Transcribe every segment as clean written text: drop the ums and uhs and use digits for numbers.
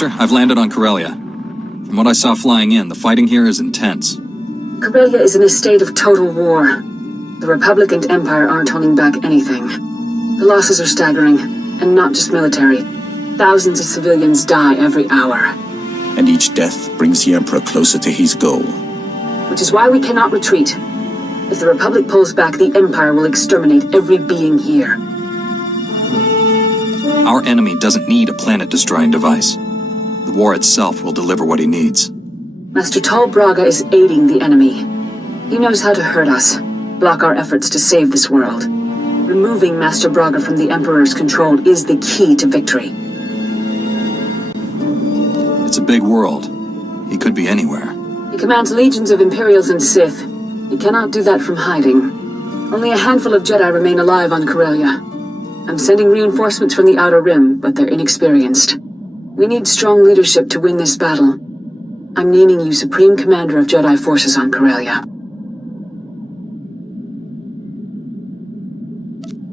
Master, I've landed on Corellia. From what I saw flying in, the fighting here is intense. Corellia is in a state of total war. The Republic and Empire aren't holding back anything. The losses are staggering, and not just military. Thousands of civilians die every hour. And each death brings the Emperor closer to his goal. Which is why we cannot retreat. If the Republic pulls back, the Empire will exterminate every being here. Our enemy doesn't need a planet-destroying device. The war itself will deliver what he needs. Master Tal Braga is aiding the enemy. He knows how to hurt us, block our efforts to save this world. Removing Master Braga from the Emperor's control is the key to victory. It's a big world. He could be anywhere. He commands legions of Imperials and Sith. He cannot do that from hiding. Only a handful of Jedi remain alive on Corellia. I'm sending reinforcements from the Outer Rim, but they're inexperienced. We need strong leadership to win this battle. I'm naming you Supreme Commander of Jedi Forces on Corellia.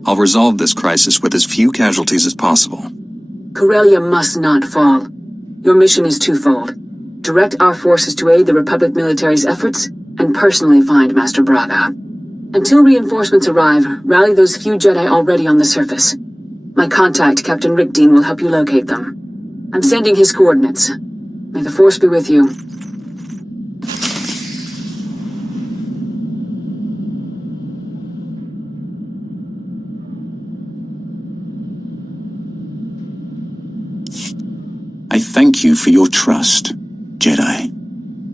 I'll resolve this crisis with as few casualties as possible. Corellia must not fall. Your mission is twofold. Direct our forces to aid the Republic military's efforts, and personally find Master Braga. Until reinforcements arrive, rally those few Jedi already on the surface. My contact, Captain Rick Dean, will help you locate them. I'm sending his coordinates. May the Force be with you. I thank you for your trust, Jedi.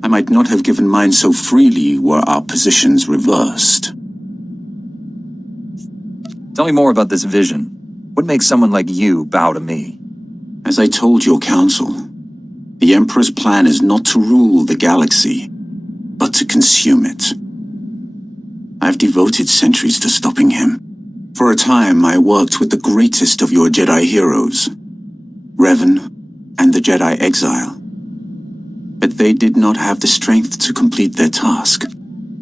I might not have given mine so freely were our positions reversed. Tell me more about this vision. What makes someone like you bow to me? As I told your council, the Emperor's plan is not to rule the galaxy, but to consume it. I've devoted centuries to stopping him. For a time, I worked with the greatest of your Jedi heroes, Revan and the Jedi Exile. But they did not have the strength to complete their task.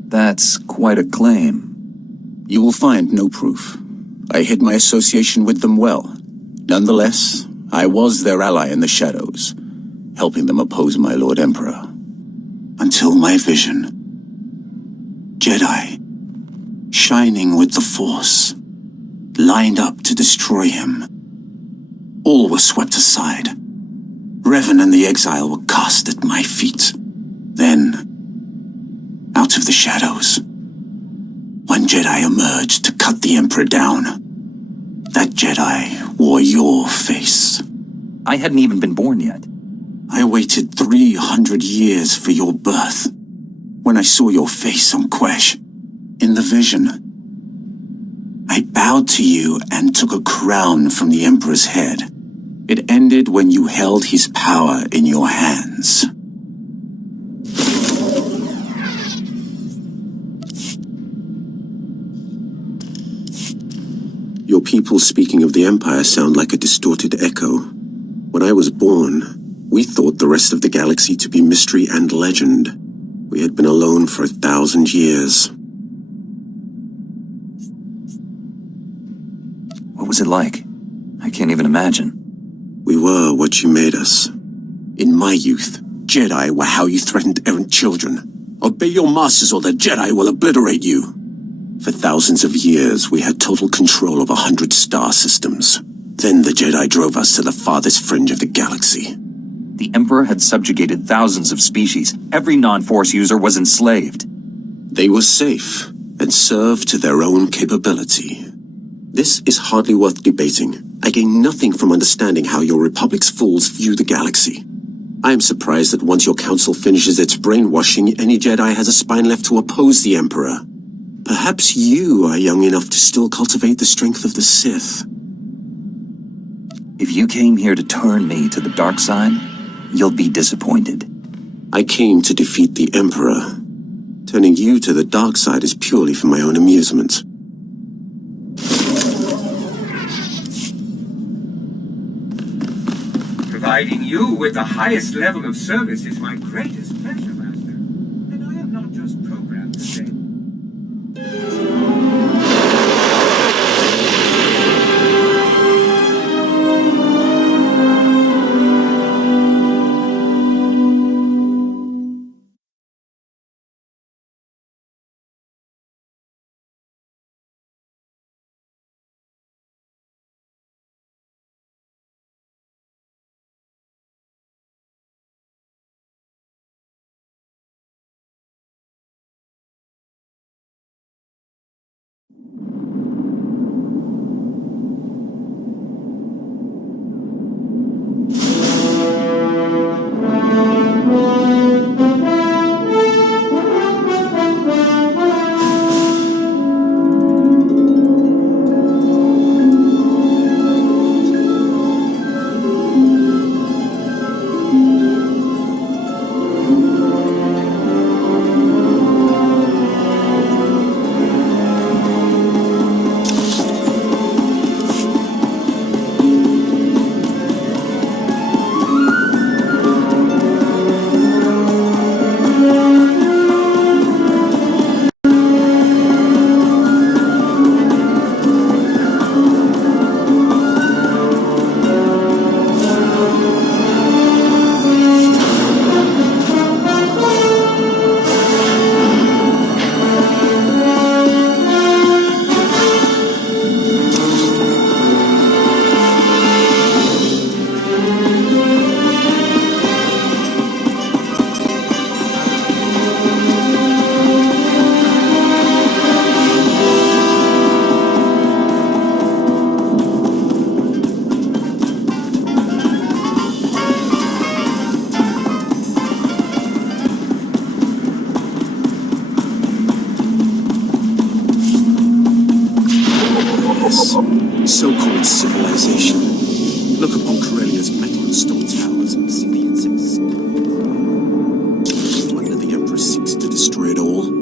That's quite a claim. You will find no proof. I hid my association with them well. Nonetheless, I was their ally in the shadows, helping them oppose my Lord Emperor. Until my vision. Jedi, shining with the Force, lined up to destroy him. All was swept aside. Revan and the Exile were cast at my feet. Then, out of the shadows, one Jedi emerged to cut the Emperor down. That Jedi wore your face. I hadn't even been born yet. I waited 300 years for your birth. When I saw your face on Quesh, in the vision, I bowed to you and took a crown from the Emperor's head. It ended when you held his power in your hands. Your people speaking of the Empire sound like a distorted echo. When I was born, we thought the rest of the galaxy to be mystery and legend. We had been alone for 1,000 years. What was it like? I can't even imagine. We were what you made us. In my youth, Jedi were how you threatened errant children. Obey your masters or the Jedi will obliterate you. For thousands of years, we had total control of 100 star systems. Then the Jedi drove us to the farthest fringe of the galaxy. The Emperor had subjugated thousands of species. Every non-Force user was enslaved. They were safe and served to their own capability. This is hardly worth debating. I gain nothing from understanding how your Republic's fools view the galaxy. I am surprised that once your council finishes its brainwashing, any Jedi has a spine left to oppose the Emperor. Perhaps you are young enough to still cultivate the strength of the Sith. If you came here to turn me to the dark side, you'll be disappointed. I came to defeat the Emperor. Turning you to the dark side is purely for my own amusement. Providing you with the highest level of service is my greatest pleasure, Master. And I am not just programmed to say... Yes. So-called civilization. Look upon Corellia's metal and stone towers and see the insects. Wonder the Emperor seeks to destroy it all.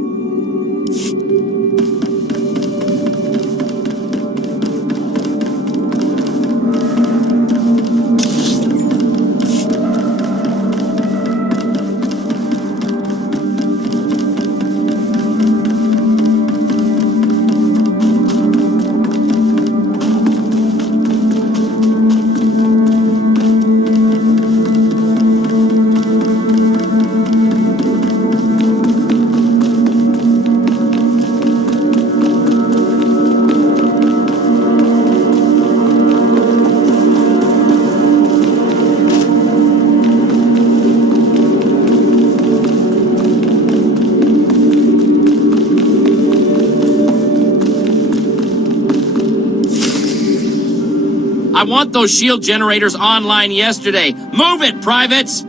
I want those shield generators online yesterday. Move it, privates!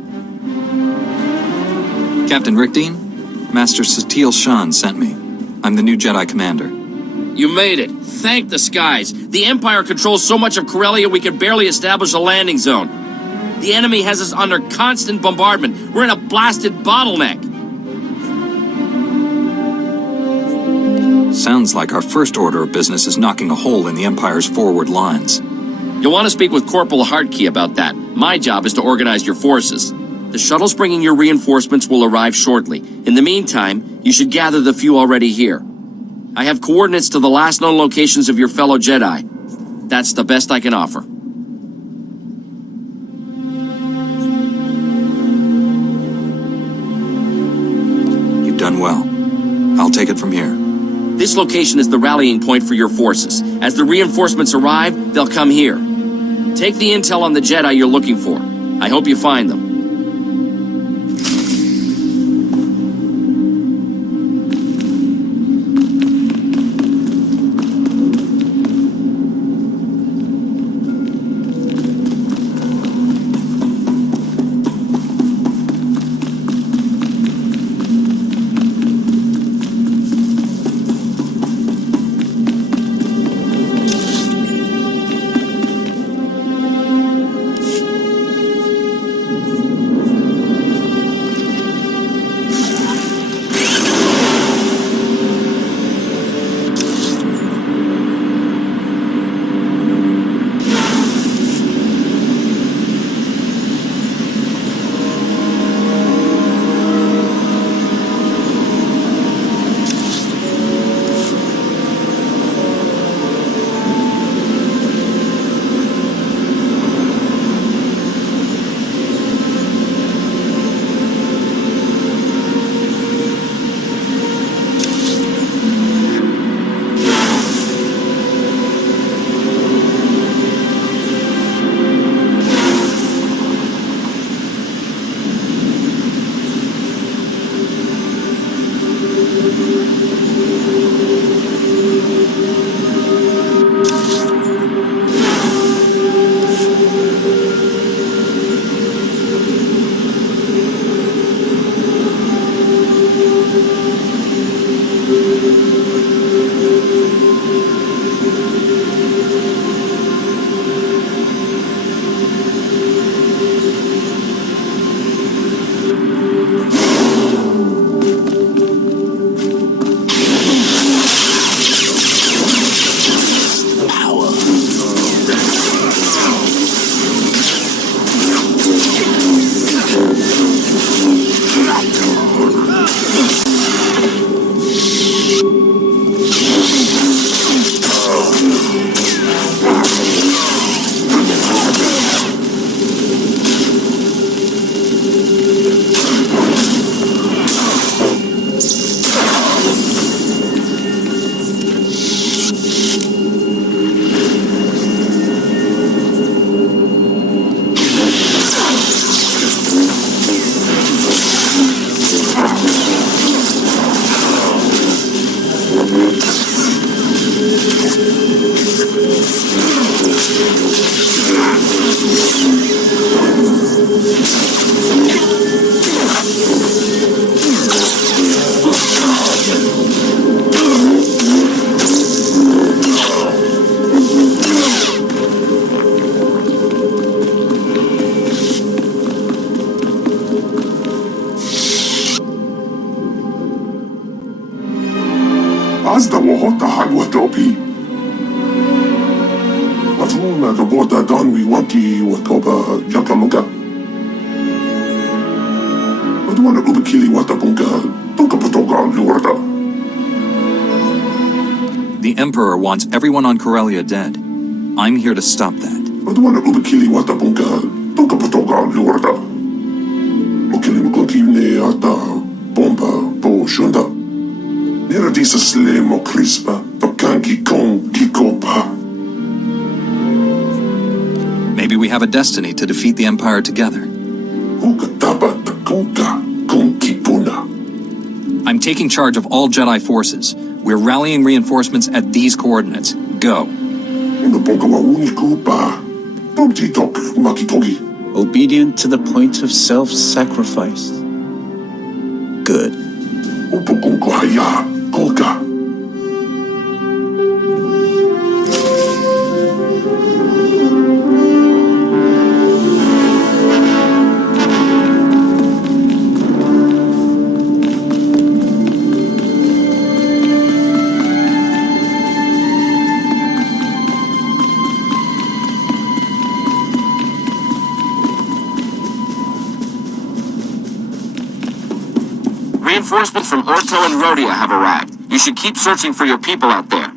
Captain Rickdean, Master Satil Shan sent me. I'm the new Jedi Commander. You made it. Thank the skies. The Empire controls so much of Corellia we can barely establish a landing zone. The enemy has us under constant bombardment. We're in a blasted bottleneck. Sounds like our first order of business is knocking a hole in the Empire's forward lines. You'll want to speak with Corporal Hartkey about that. My job is to organize your forces. The shuttles bringing your reinforcements will arrive shortly. In the meantime, you should gather the few already here. I have coordinates to the last known locations of your fellow Jedi. That's the best I can offer. You've done well. I'll take it from here. This location is the rallying point for your forces. As the reinforcements arrive, they'll come here. Take the intel on the Jedi you're looking for. I hope you find them. Tuna ka bota danwi waki wakoba yakamuka. Aduana ubikili watapunka toka patoga luarda. The Emperor wants everyone on Corellia dead. I'm here to stop that. Aduana ubikili watapunka toka patoga luarda. Ukili mukokine ata bomba po shunda. Nera disa slemo crispa pakanki kon kikopa. Maybe we have a destiny to defeat the Empire together. I'm taking charge of all Jedi forces. We're rallying reinforcements at these coordinates. Go. Obedient to the point of self-sacrifice. Good. Reinforcements from Orto and Rhodia have arrived. You should keep searching for your people out there.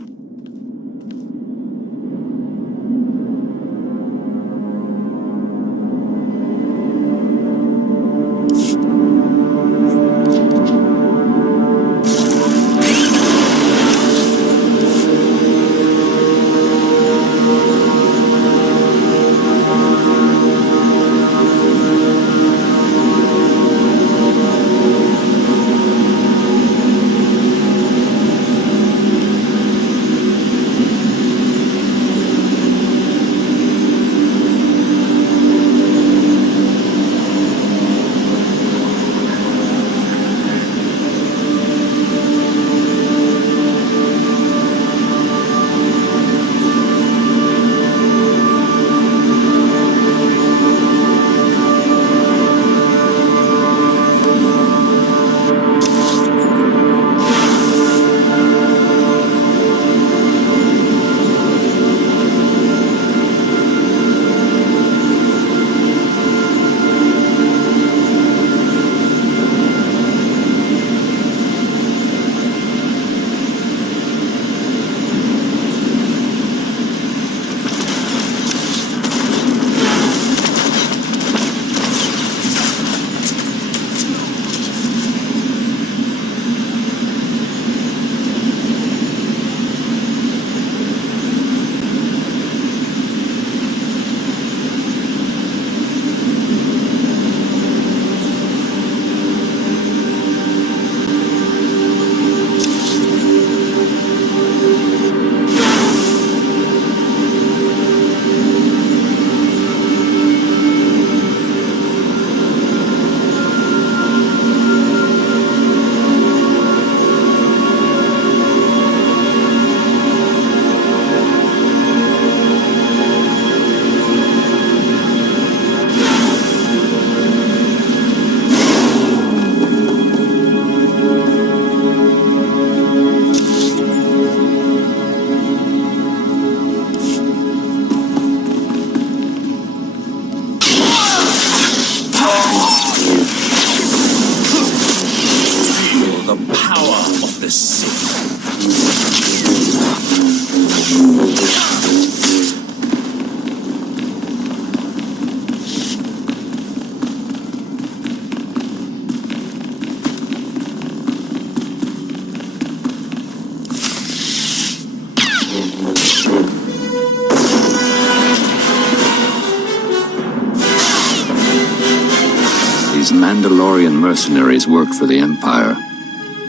These Mandalorian mercenaries worked for the Empire.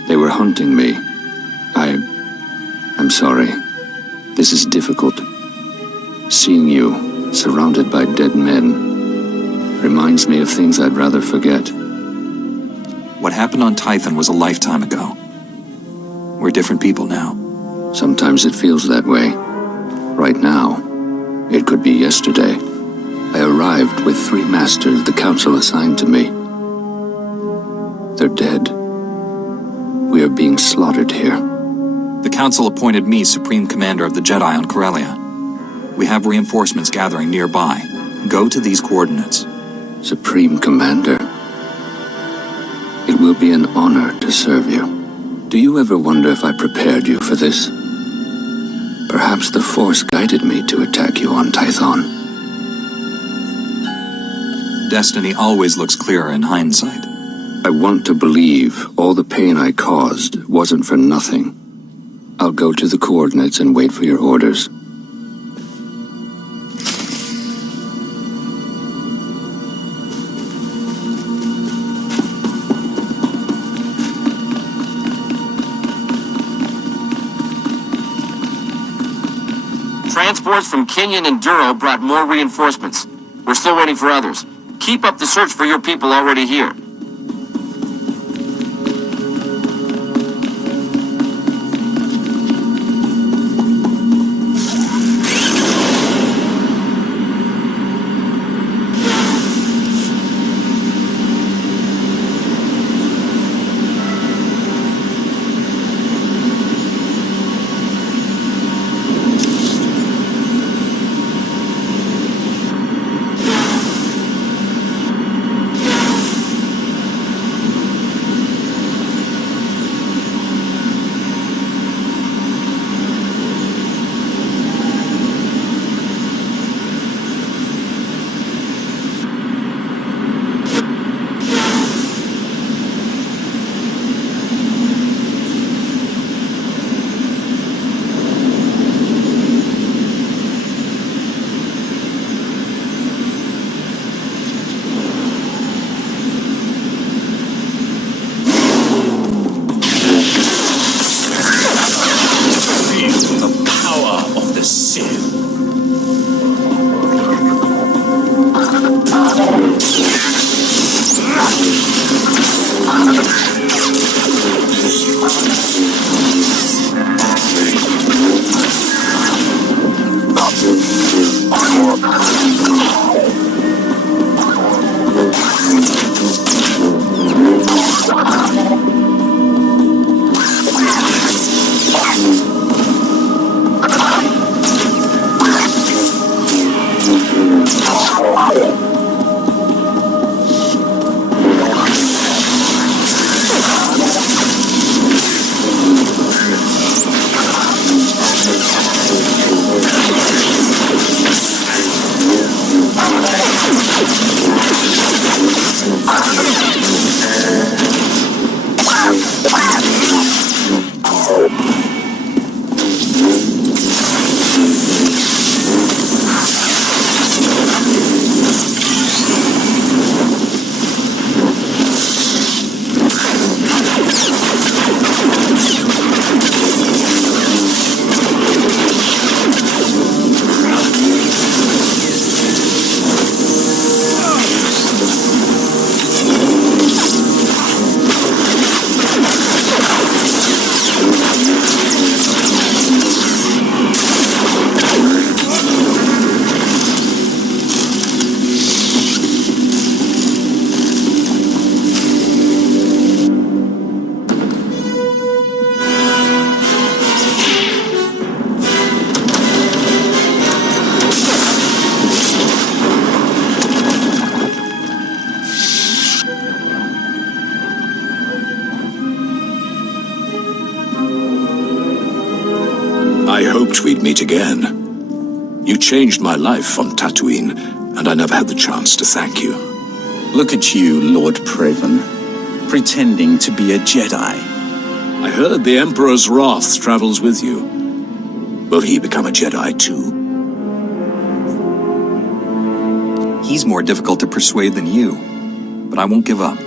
They were hunting me. I'm sorry. This is difficult. Seeing you, surrounded by dead men, reminds me of things I'd rather forget. What happened on Tython was a lifetime ago. We're different people now. Sometimes it feels that way. Right now, it could be yesterday. I arrived with 3 masters the Council assigned to me. They're dead. We are being slaughtered here. The Council appointed me Supreme Commander of the Jedi on Corellia. We have reinforcements gathering nearby. Go to these coordinates. Supreme Commander, it will be an honor to serve you. Do you ever wonder if I prepared you for this? Perhaps the Force guided me to attack you on Tython. Destiny always looks clearer in hindsight. I want to believe all the pain I caused wasn't for nothing. I'll go to the coordinates and wait for your orders. Transports from Kenyon and Duro brought more reinforcements. We're still waiting for others. Keep up the search for your people already here. I hoped we'd meet again. You changed my life on Tatooine, and I never had the chance to thank you. Look at you, Lord Praven, pretending to be a Jedi. I heard the Emperor's wrath travels with you. Will he become a Jedi too? He's more difficult to persuade than you, but I won't give up.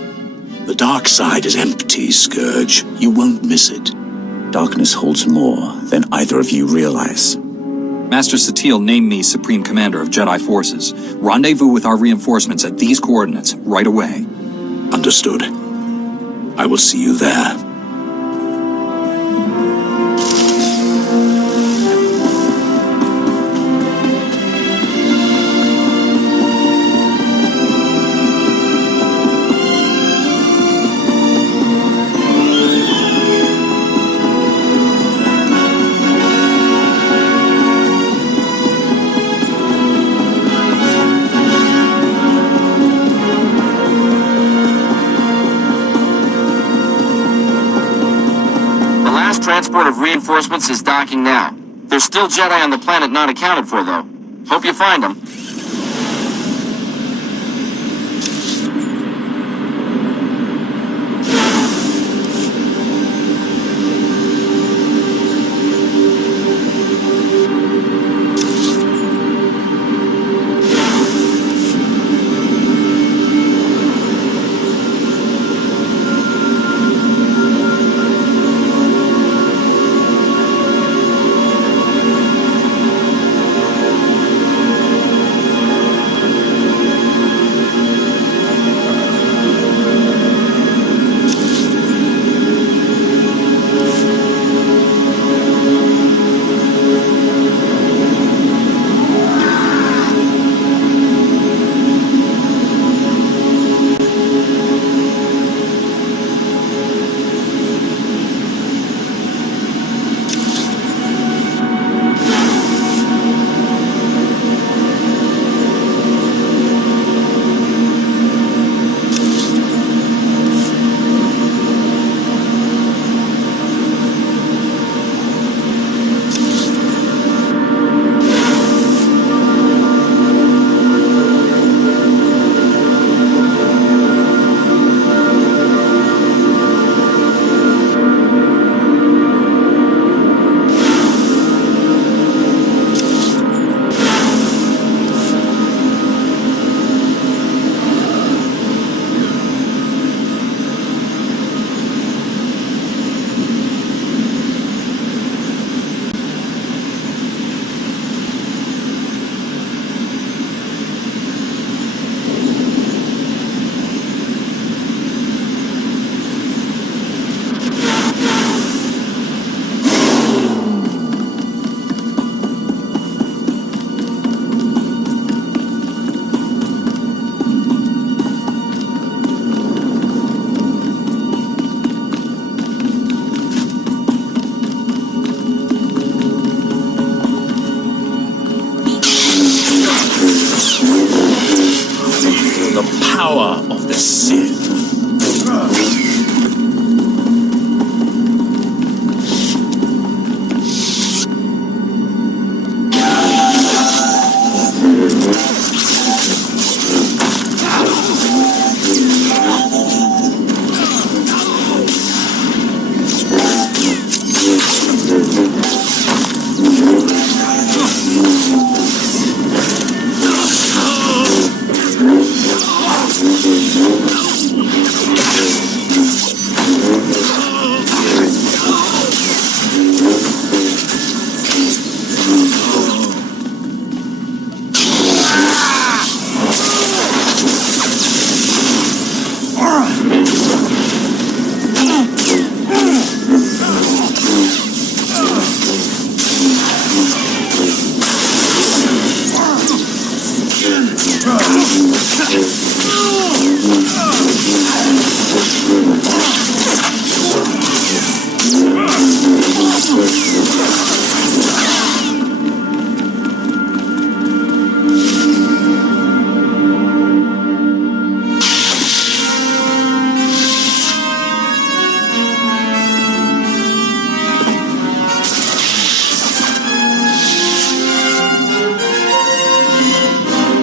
The dark side is empty, Scourge. You won't miss it. Darkness holds more than either of you realize. Master Satele named me Supreme Commander of Jedi Forces. Rendezvous with our reinforcements at these coordinates right away. Understood. I will see you there. transport of reinforcements is docking now. There's still Jedi on the planet not accounted for, though. Hope you find them. Power of the Sith.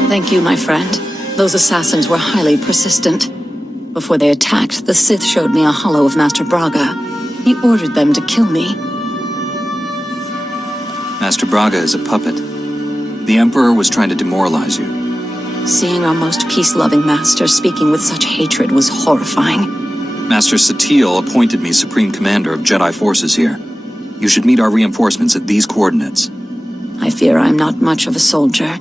Thank you, my friend. Those assassins were highly persistent. Before they attacked, the Sith showed me a hollow of Master Braga. He ordered them to kill me. Master Braga is a puppet. The Emperor was trying to demoralize you. Seeing our most peace-loving master speaking with such hatred was horrifying. Master Satele appointed me Supreme Commander of Jedi forces here. You should meet our reinforcements at these coordinates. I fear I'm not much of a soldier.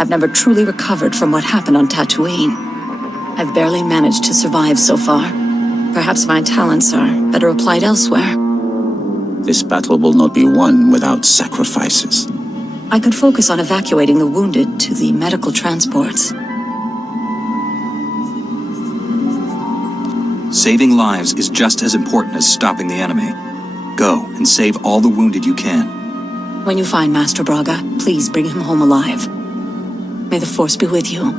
I've never truly recovered from what happened on Tatooine. I've barely managed to survive so far. Perhaps my talents are better applied elsewhere. This battle will not be won without sacrifices. I could focus on evacuating the wounded to the medical transports. Saving lives is just as important as stopping the enemy. Go and save all the wounded you can. When you find Master Braga, please bring him home alive. May the Force be with you.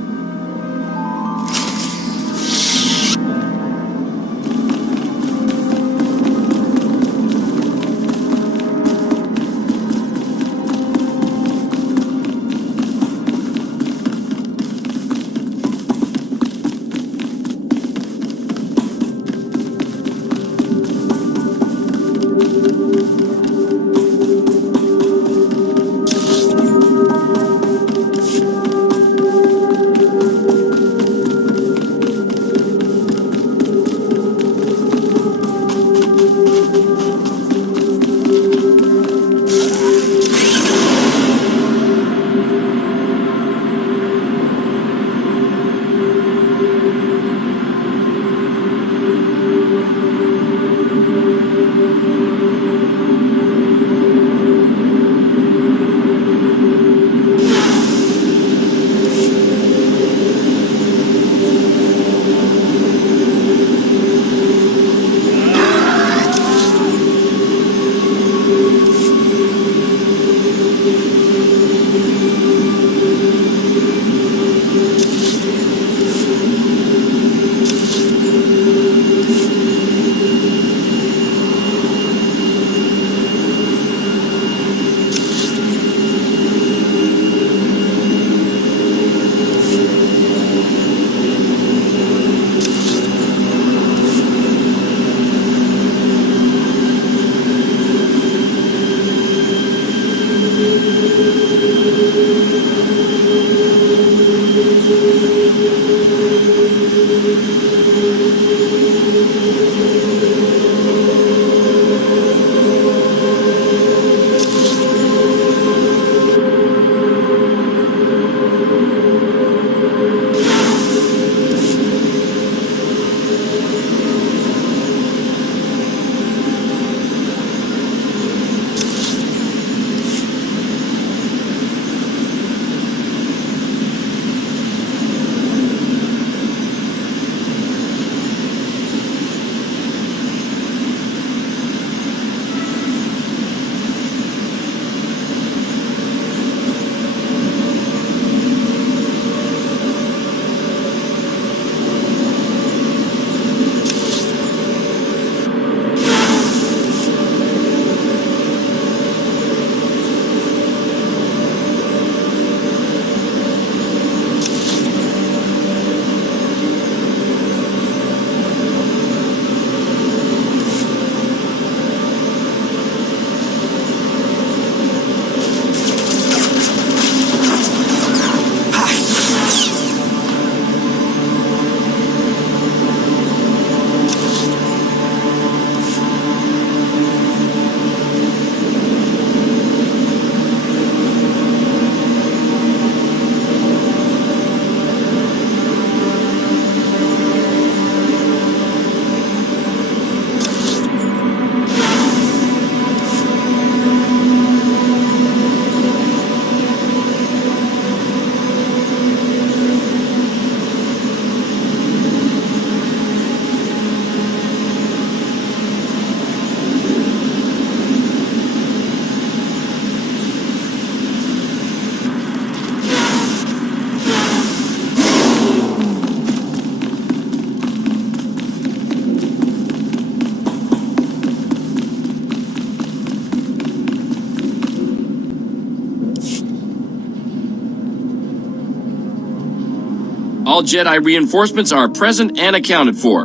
All Jedi reinforcements are present and accounted for.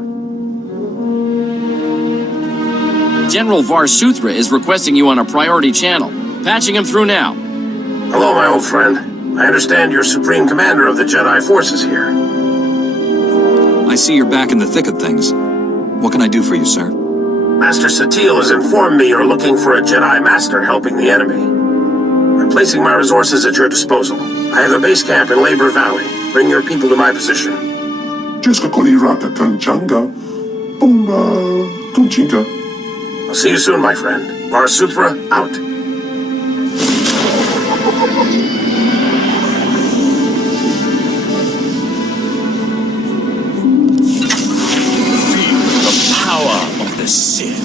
General Varsuthra is requesting you on a priority channel. Patching him through now. Hello, my old friend. I understand you're Supreme Commander of the Jedi forces here. I see you're back in the thick of things. What can I do for you, sir? Master Satil has informed me you're looking for a Jedi Master helping the enemy. I'm placing my resources at your disposal. I have a base camp in Labor Valley. Bring your people to my position. Jiska Koliraka Kanchanga. Bomba Kunchinga. I'll see you soon, my friend. Varsuthra, out. The power of the Sith.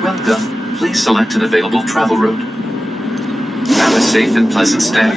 Welcome. Please select an available travel route. Have a safe and pleasant stay.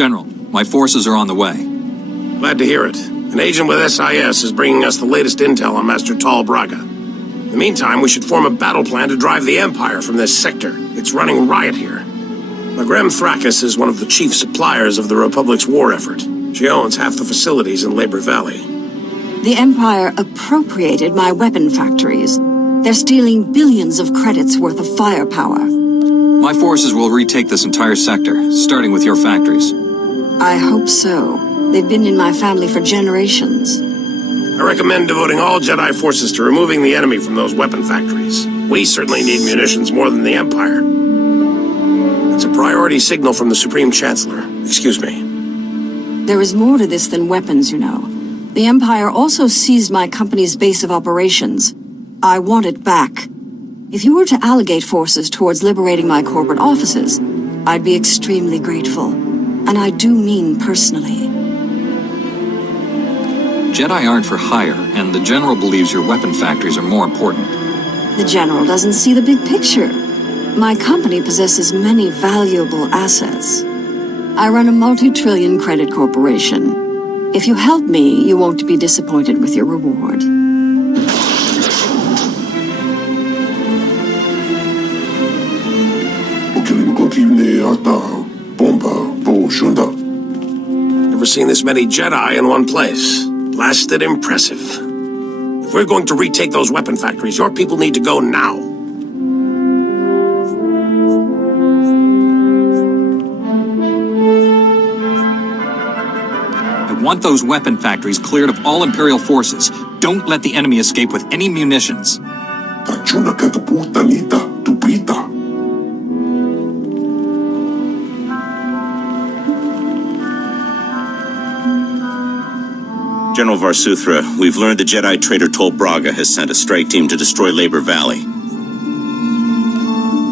General, my forces are on the way. Glad to hear it. An agent with SIS is bringing us the latest intel on Master Tal Braga. In the meantime, we should form a battle plan to drive the Empire from this sector. It's running riot here. Magrem Thrakis is one of the chief suppliers of the Republic's war effort. She owns half the facilities in Labor Valley. The Empire appropriated my weapon factories. They're stealing billions of credits worth of firepower. My forces will retake this entire sector, starting with your factories. I hope so. They've been in my family for generations. I recommend devoting all Jedi forces to removing the enemy from those weapon factories. We certainly need munitions more than the Empire. It's a priority signal from the Supreme Chancellor. Excuse me. There is more to this than weapons, you know. The Empire also seized my company's base of operations. I want it back. If you were to allocate forces towards liberating my corporate offices, I'd be extremely grateful. And I do mean personally. Jedi aren't for hire, and the General believes your weapon factories are more important. The General doesn't see the big picture. My company possesses many valuable assets. I run a multi-trillion credit corporation. If you help me, you won't be disappointed with your reward. Never seen this many Jedi in one place. Blasted impressive. If we're going to retake those weapon factories, your people need to go now. I want those weapon factories cleared of all Imperial forces. Don't let the enemy escape with any munitions. General Varsuthra, we've learned the Jedi traitor Tal Braga has sent a strike team to destroy Labor Valley.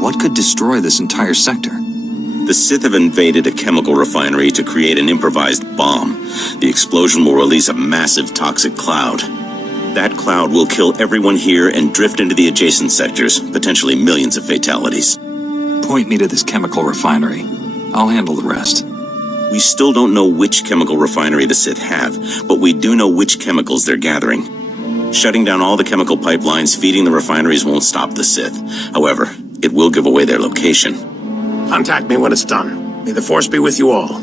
What could destroy this entire sector? The Sith have invaded a chemical refinery to create an improvised bomb. The explosion will release a massive toxic cloud. That cloud will kill everyone here and drift into the adjacent sectors, potentially millions of fatalities. Point me to this chemical refinery. I'll handle the rest. We still don't know which chemical refinery the Sith have, but we do know which chemicals they're gathering. Shutting down all the chemical pipelines feeding the refineries won't stop the Sith. However, it will give away their location. Contact me when it's done. May the Force be with you all.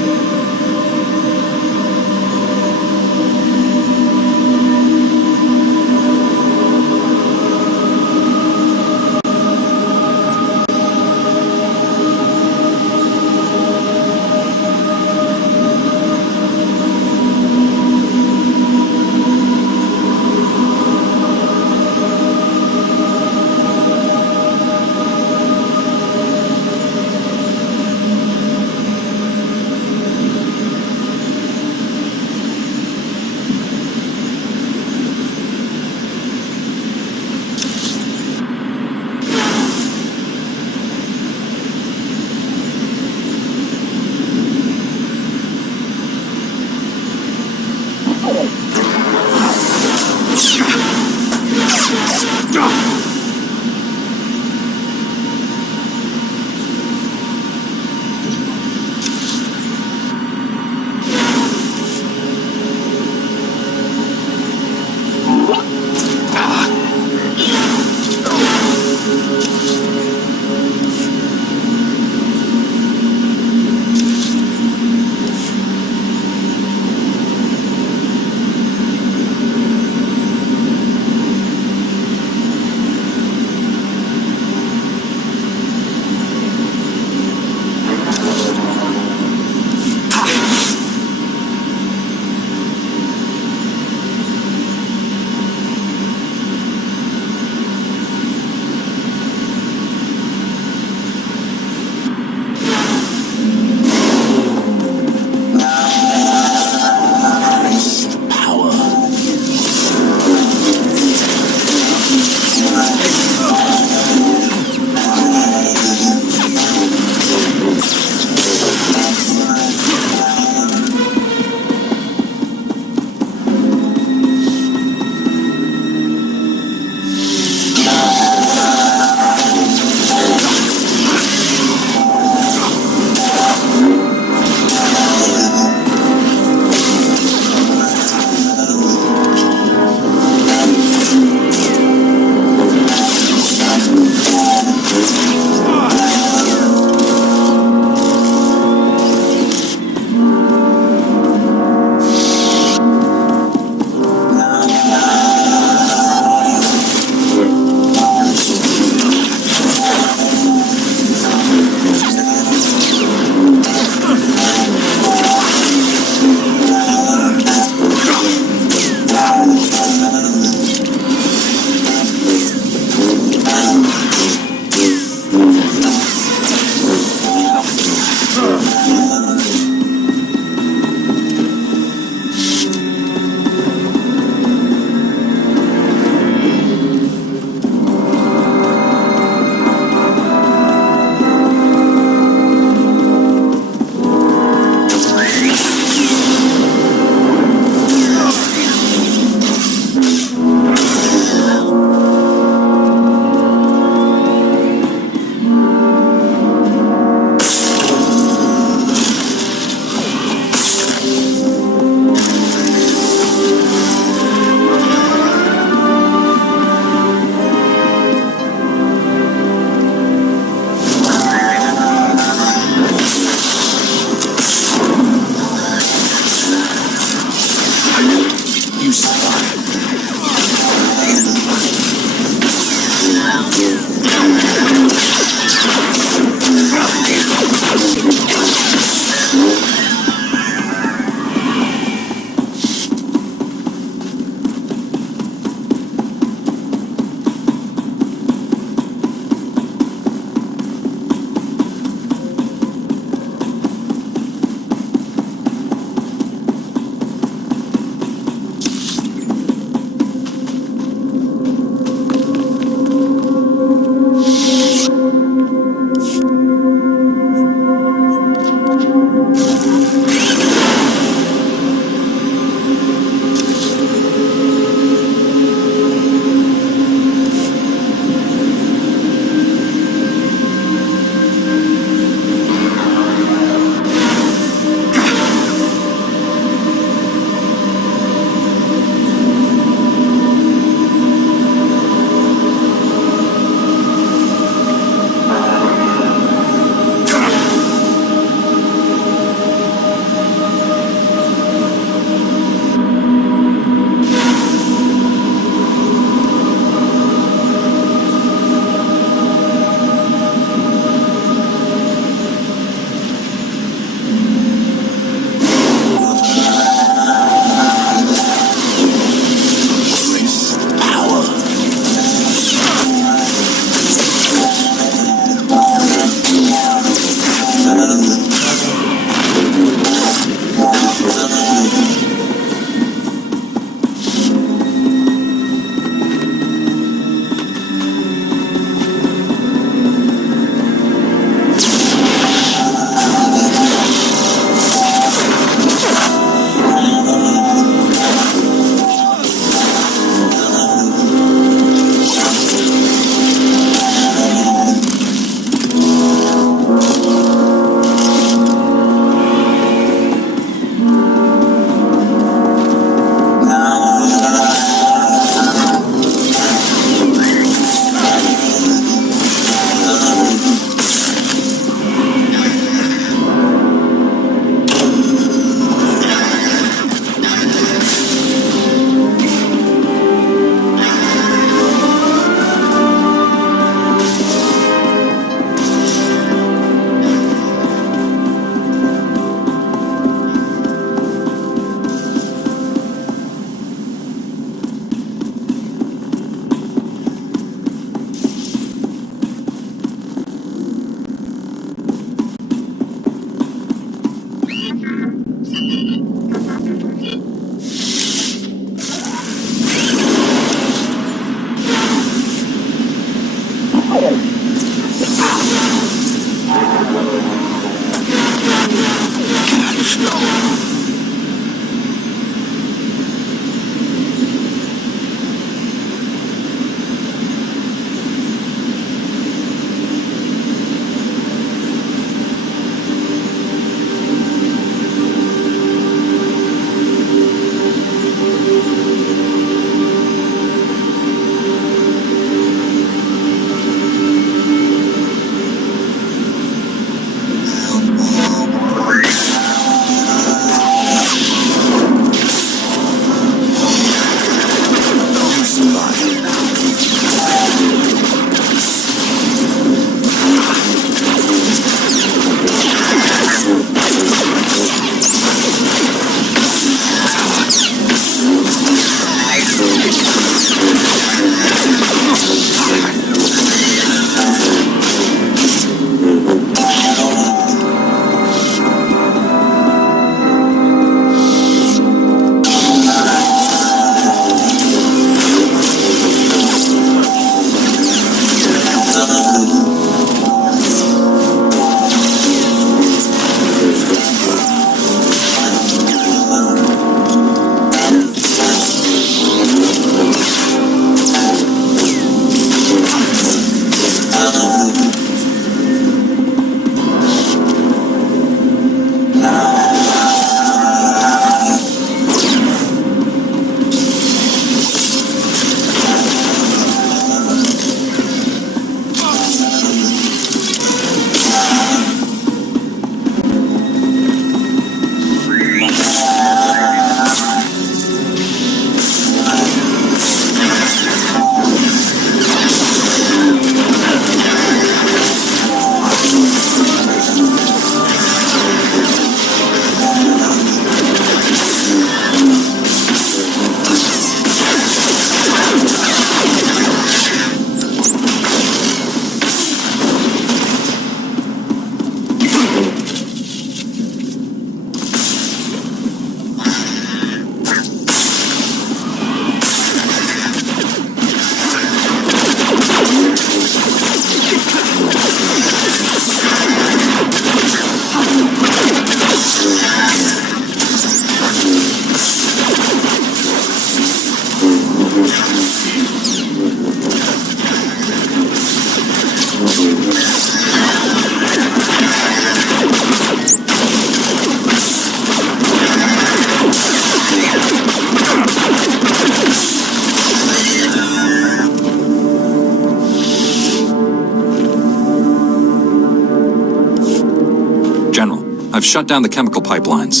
shut down the chemical pipelines.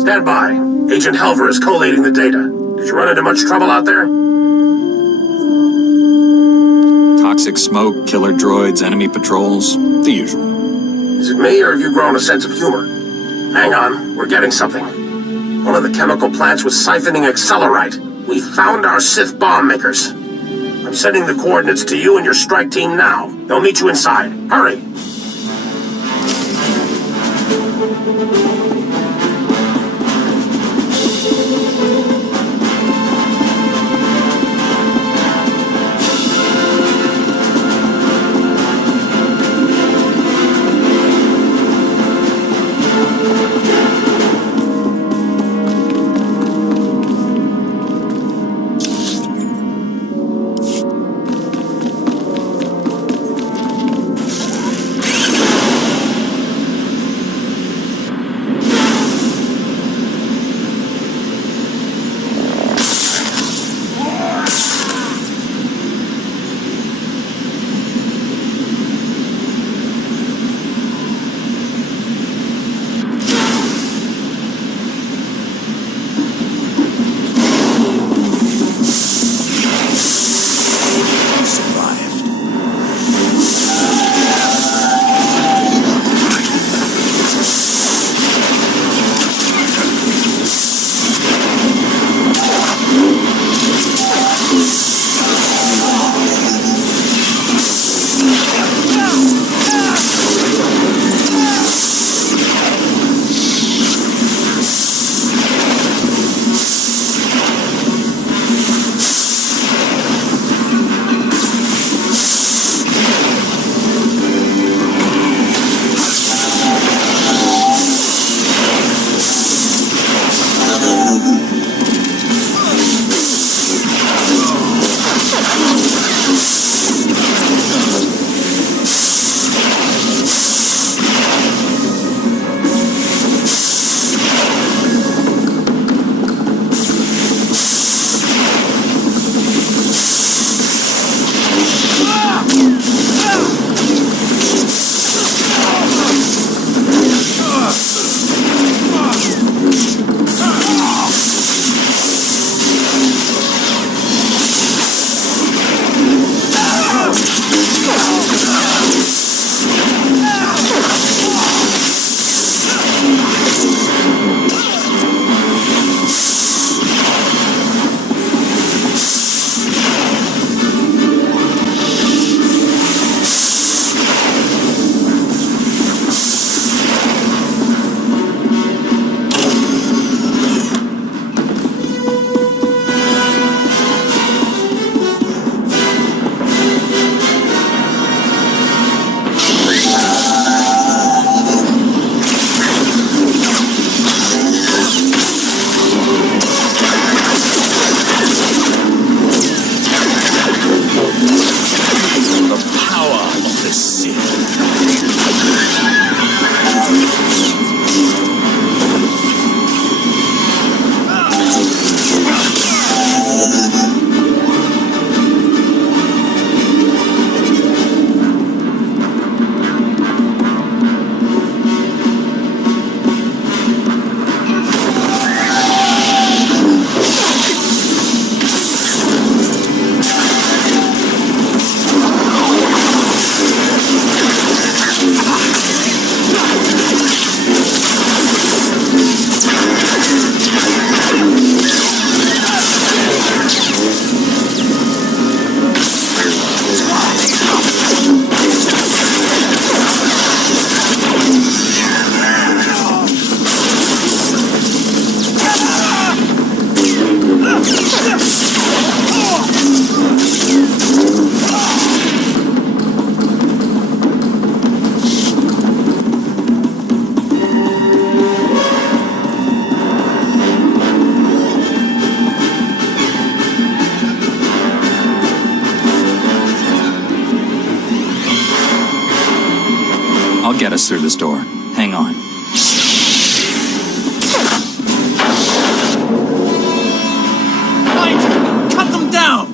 Stand by. Agent Helver is collating the data. Did you run into much trouble out there? Toxic smoke, killer droids, enemy patrols, the usual. Is it me, or have you grown a sense of humor? Hang on, we're getting something. One of the chemical plants was siphoning accelerite. We found our Sith bomb makers. I'm sending the coordinates to you and your strike team now. They'll meet you inside. Hurry! I'll get us through this door. Hang on. Right! Cut them down!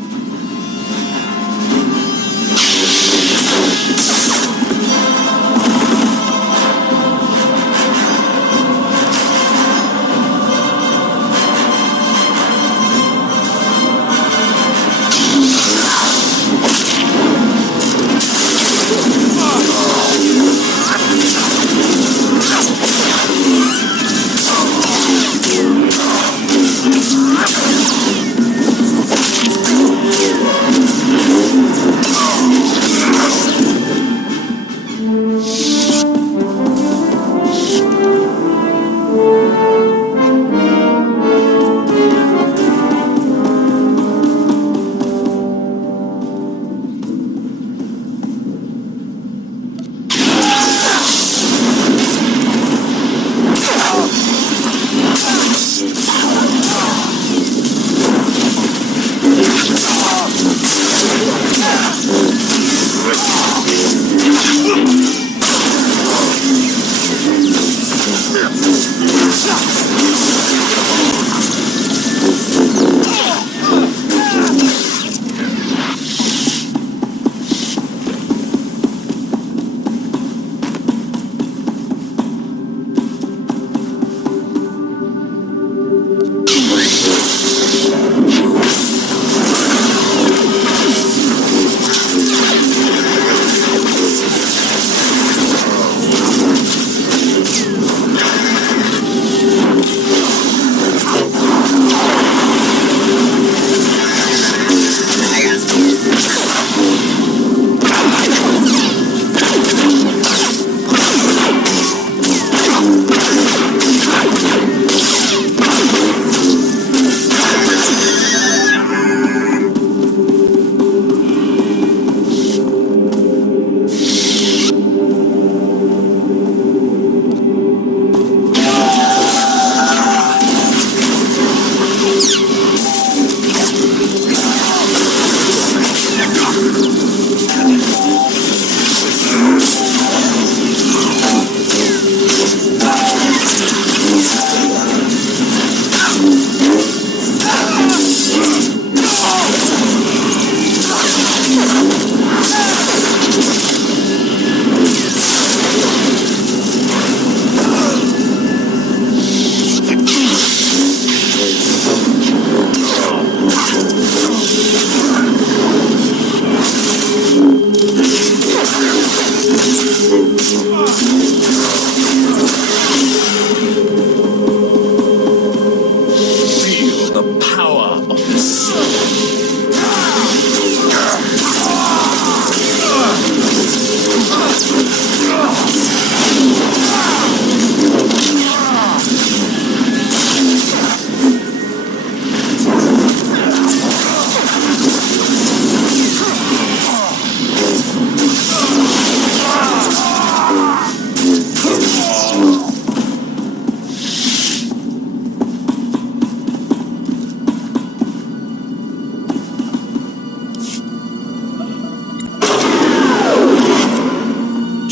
power of the sea.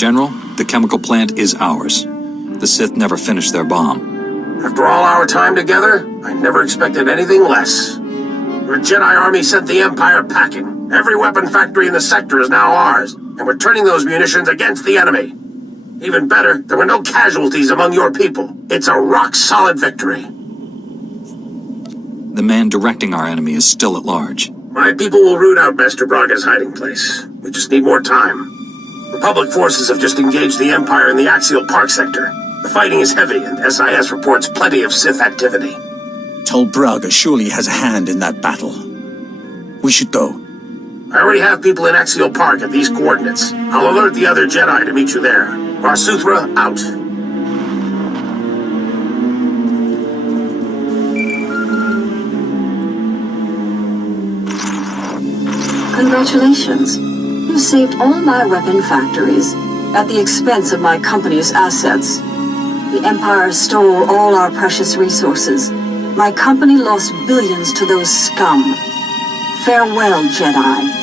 General, the chemical plant is ours. The Sith never finished their bomb. After all our time together, I never expected anything less. Your Jedi army sent the Empire packing. Every weapon factory in the sector is now ours, and we're turning those munitions against the enemy. Even better, there were no casualties among your people. It's a rock-solid victory. The man directing our enemy is still at large. My people will root out Master Braga's hiding place. We just need more time. Republic forces have just engaged the Empire in the Axial Park sector. The fighting is heavy, and SIS reports plenty of Sith activity. Tol Braga surely has a hand in that battle. We should go. I already have people in Axial Park at these coordinates. I'll alert the other Jedi to meet you there. Varsuthra, out. Congratulations. You saved all my weapon factories at the expense of my company's assets. The Empire stole all our precious resources. My company lost billions to those scum. Farewell, Jedi.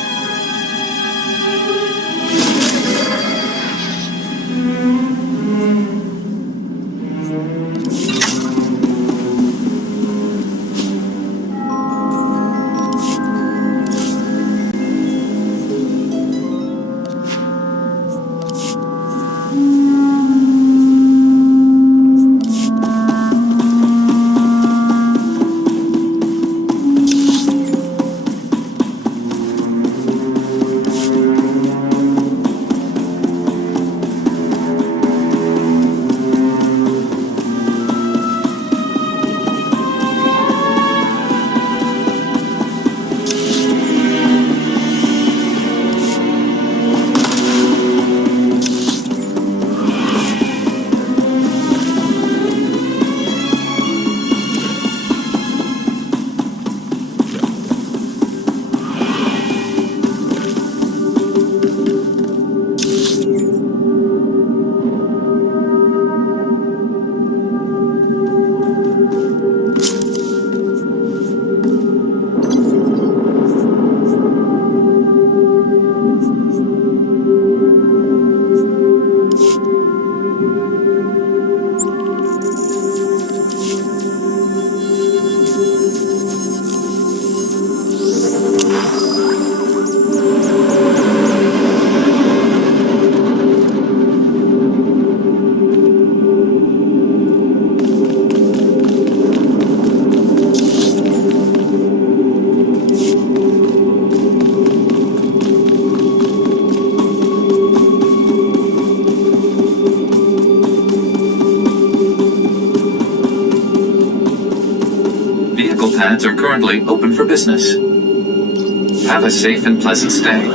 Pads are currently open for business. Have a safe and pleasant stay.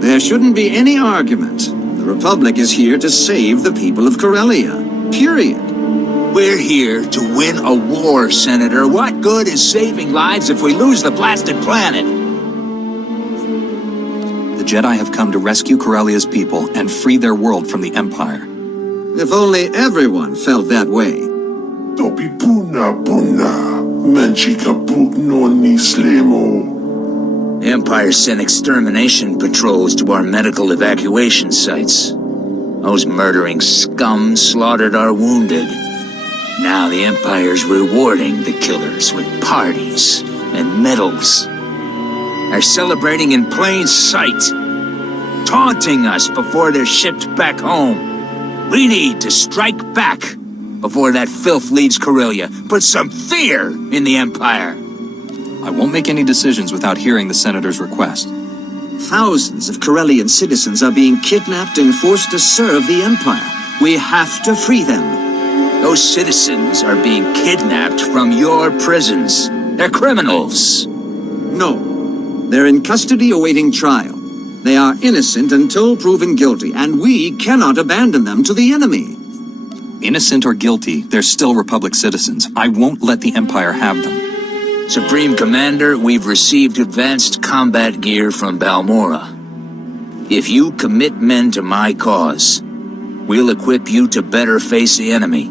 There shouldn't be any argument. The Republic is here to save the people of Corellia. Period. We're here to win a war, Senator. What good is saving lives if we lose the blasted planet? The Jedi have come to rescue Corellia's people and free their world from the Empire. If only everyone felt that way. Topi puna puna, menchika puk no ni slemo. The Empire sent extermination patrols to our medical evacuation sites. Those murdering scum slaughtered our wounded. Now the Empire's rewarding the killers with parties and medals. They're celebrating in plain sight, taunting us before they're shipped back home. We need to strike back before that filth leaves Corellia. Put some fear in the Empire. I won't make any decisions without hearing the Senator's request. Thousands of Corellian citizens are being kidnapped and forced to serve the Empire. We have to free them. Those citizens are being kidnapped from your prisons. They're criminals. No. They're in custody awaiting trial. They are innocent until proven guilty, and we cannot abandon them to the enemy. Innocent or guilty, they're still Republic citizens. I won't let the Empire have them. Supreme Commander, we've received advanced combat gear from Balmora. If you commit men to my cause, we'll equip you to better face the enemy.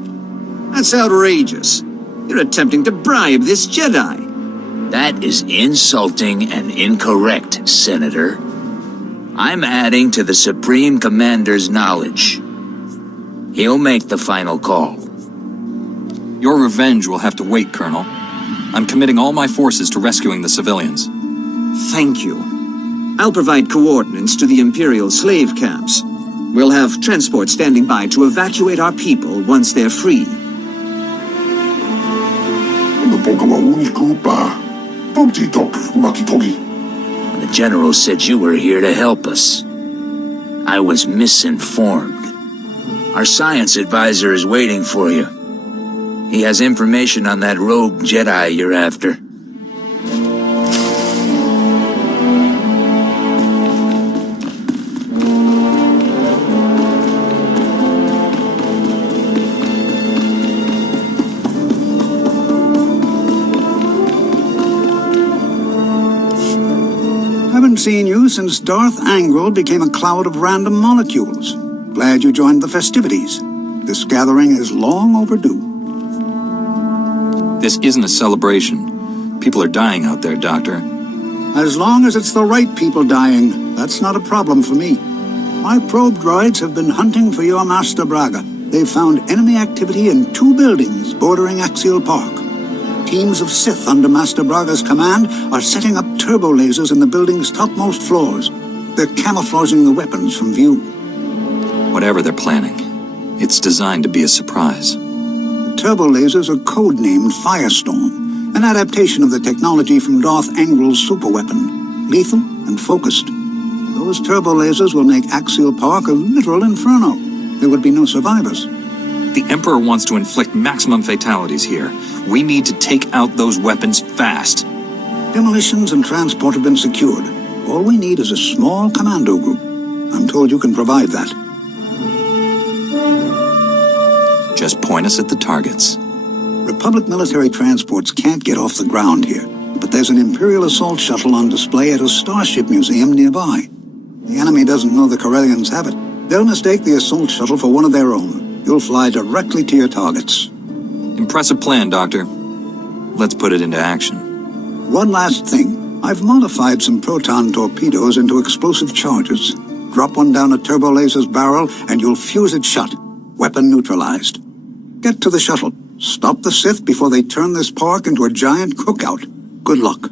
That's outrageous. You're attempting to bribe this Jedi. That is insulting and incorrect, Senator. I'm adding to the Supreme Commander's knowledge. He'll make the final call. Your revenge will have to wait, Colonel. I'm committing all my forces to rescuing the civilians. Thank you. I'll provide coordinates to the Imperial slave camps. We'll have transport standing by to evacuate our people once they're free. The General said you were here to help us. I was misinformed. Our science advisor is waiting for you. He has information on that rogue Jedi you're after. Haven't seen you since Darth Angral became a cloud of random molecules. Glad you joined the festivities. This gathering is long overdue. This isn't a celebration. People are dying out there, Doctor. As long as it's the right people dying, that's not a problem for me. My probe droids have been hunting for your Master Braga. They've found enemy activity in 2 buildings bordering Axial Park. Teams of Sith under Master Braga's command are setting up turbo lasers in the building's topmost floors. They're camouflaging the weapons from view. Whatever they're planning, it's designed to be a surprise. The turbo lasers are codenamed Firestorm, an adaptation of the technology from Darth Angral's superweapon, lethal and focused. Those turbo lasers will make Axial Park a literal inferno. There would be no survivors. The Emperor wants to inflict maximum fatalities here. We need to take out those weapons fast. Demolitions and transport have been secured. All we need is a small commando group. I'm told you can provide that. Just point us at the targets. Republic military transports can't get off the ground here, but there's an Imperial assault shuttle on display at a starship museum nearby. The enemy doesn't know the Corellians have it. They'll mistake the assault shuttle for one of their own. You'll fly directly to your targets. Impressive plan, Doctor. Let's put it into action. One last thing. I've modified some proton torpedoes into explosive charges. Drop one down a turbo laser's barrel, and you'll fuse it shut. Weapon neutralized. Get to the shuttle. Stop the Sith before they turn this park into a giant cookout. Good luck.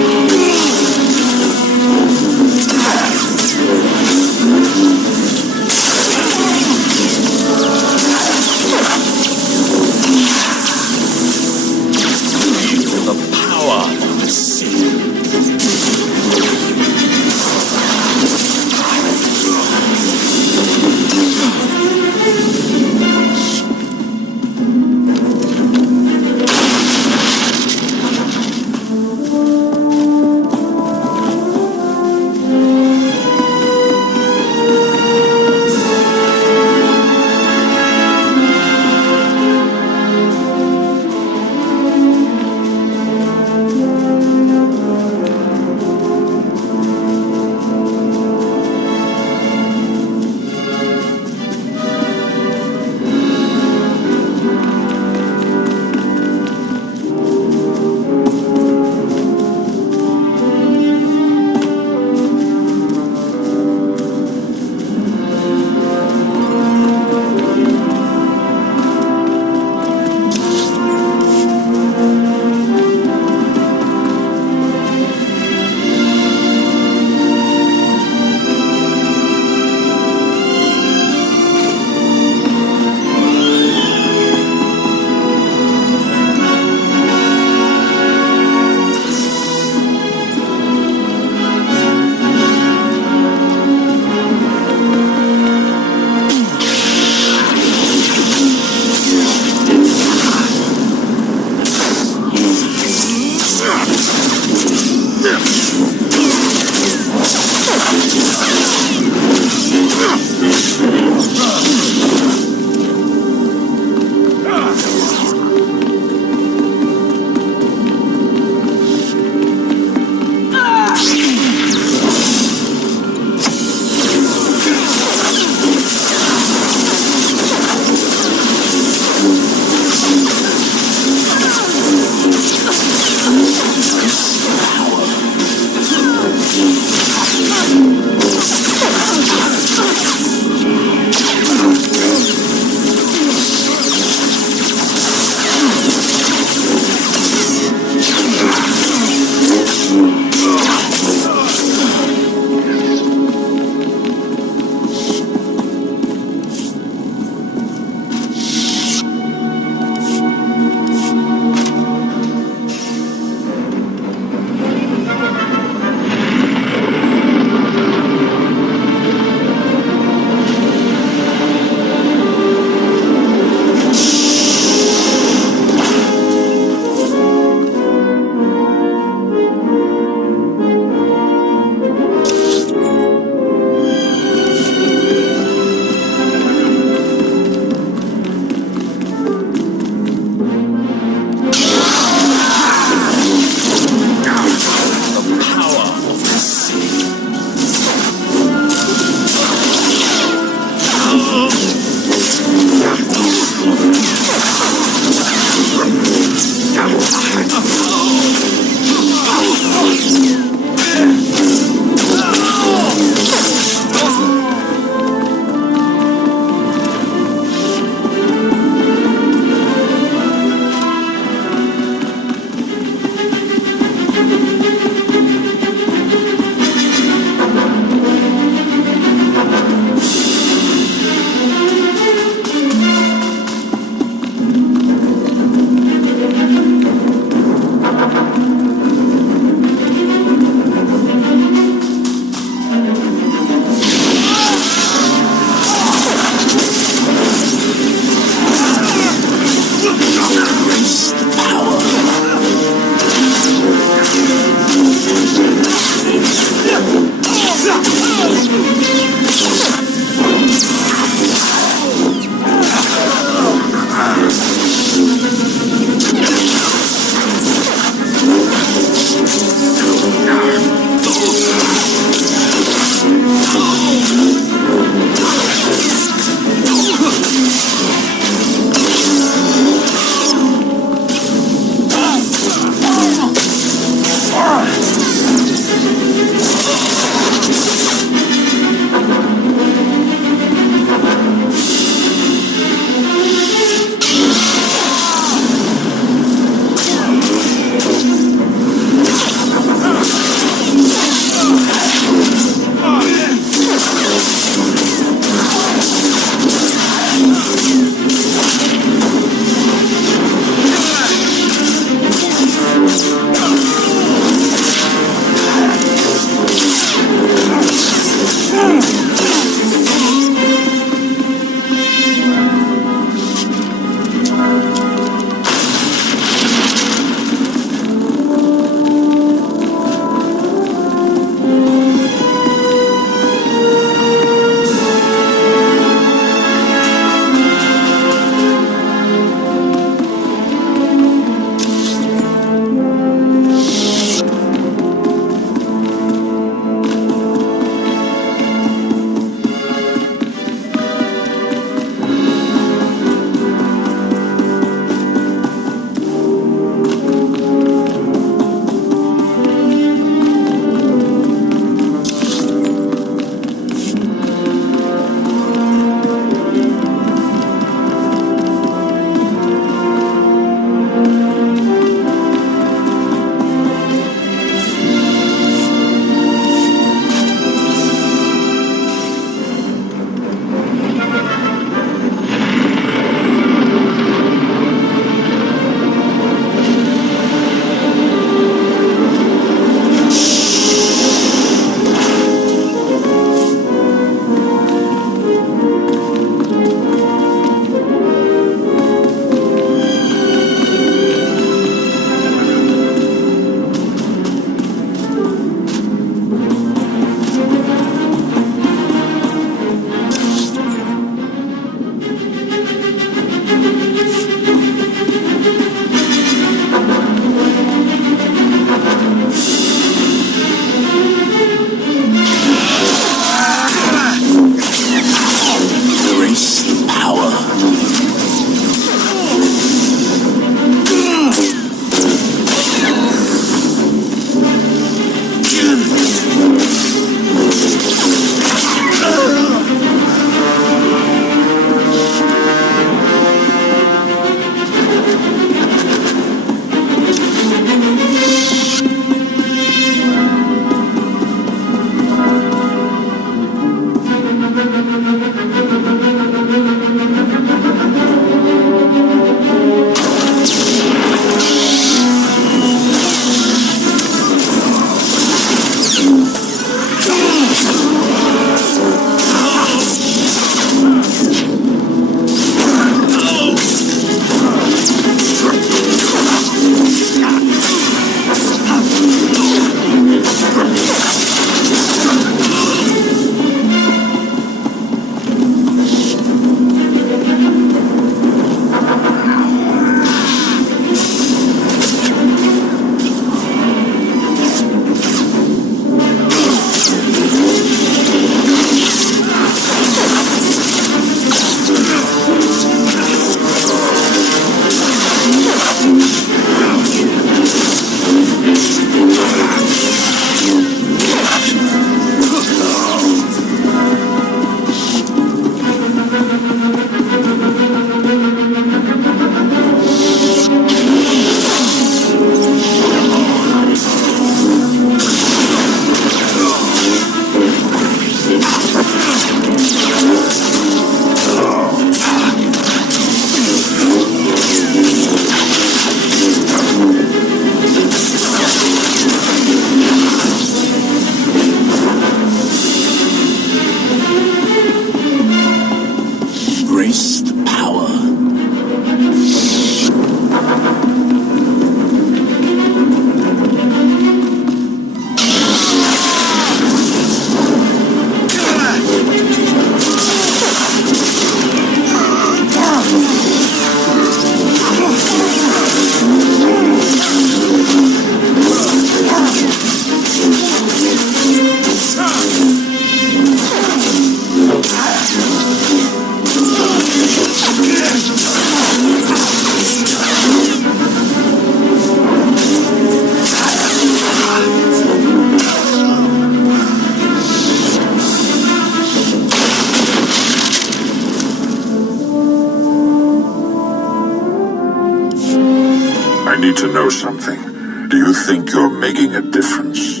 need to know something. Do you think you're making a difference?